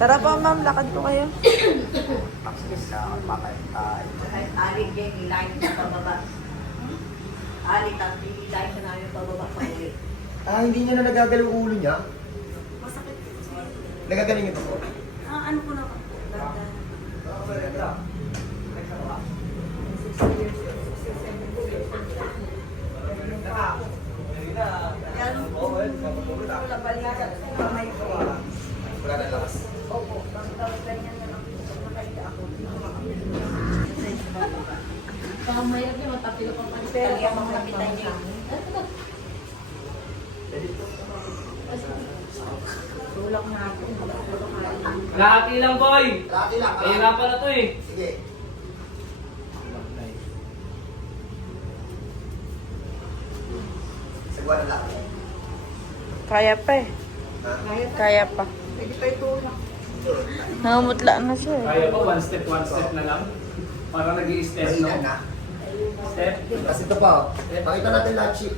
Tara po, ma'am. Lakad po kayo. Paksis na papantay. Kahit alig yan, ilayin sa pababa. Alig, tapos ilayin sa namin pababa pa ulit. Ah, hindi niya na nagagalaw ang ulo niya? Masakit. Nagagaling ito po. Ano ko naman po? Kaya nung wala balikan, kamay ko. Wala na lakas. Opo, bakit ganyan na lang. Nakahiga ako. Pamayag niya, matapilo pa pa. Pero yung mga kapitan niya. Tulak na ako. Lahati lang, boy! Laki lang. Kahirapan na to eh. Sige. Sagwa na lang. Kaya pa eh. Ha? Kaya pa. Pwede pa itulak. Namumutla na siya eh. Kaya pa, one step na lang. Para nag-i-step, no? Mahilan na. Step. Kasi ito pa, pakita natin lahat sheet.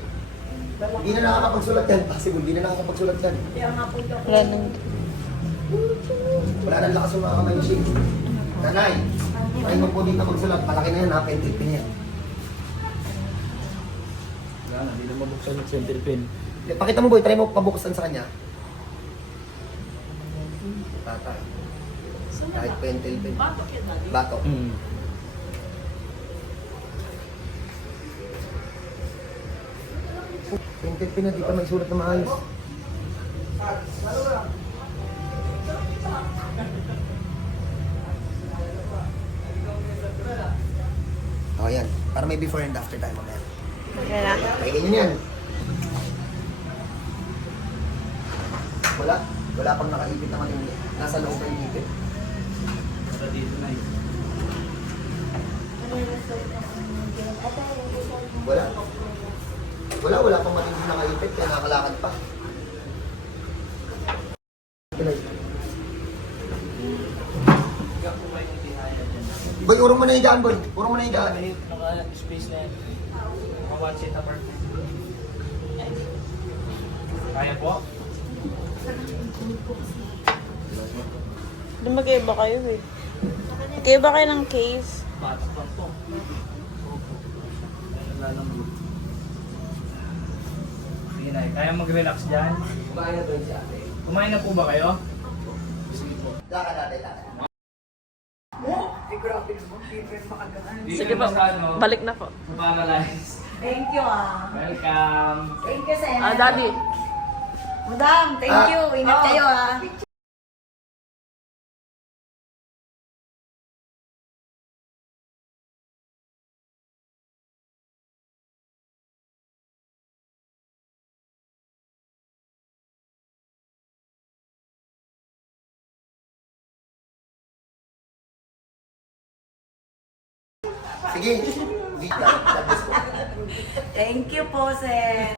Hindi na nakakapagsulat yan. Possible, hindi na nakakapagsulat yan. Kaya nga po ito. Wala nang... Wala nang lakas yung mga kamay ni sheet. Nanay, try mo po dito magsulat. Malaki na yan, ha? Pentil yan. Wala na, hindi na mabuksan yung center pin. Pakita mo boy, try mo pabuksan sa kanya. Tatay. Kahit pentil pen. Batok yan, Daddy. Bato. Pentil pen na, di pa may sulat na maayos. Oh, yan. Para may before and after tayo mamaya. Okay na. Kainin nyo yan. Wala. Wala pang nakaipit na matindi. Nasa loob pa yung ipit. Para dito na yun. Wala. Wala pang matindi nakaipit. Kaya nakakalakad pa. Boy, urong mo na higaan, boy. Urong mo na higaan. Naka-space na yan. Naka one seat apart. Kaya po? Lumagay ba kayo eh? Kaya ba kayo ng case? Batak lang po. Wala lang blue. Sige na, kaya mag-relax dyan. Kumain na doon si ate. Kumain na po ba kayo? Sige po. Lakad ate, lakad. Ay, grabe naman. Paper makagaan. Dito Sige na po. sa ano, Balik na po. sa Panalize. Thank you, ah. Welcome. Thank you, Sen. Daddy. Madam, thank you. Ingat kayo, ah. Sige. God bless po. Thank you po, Sen.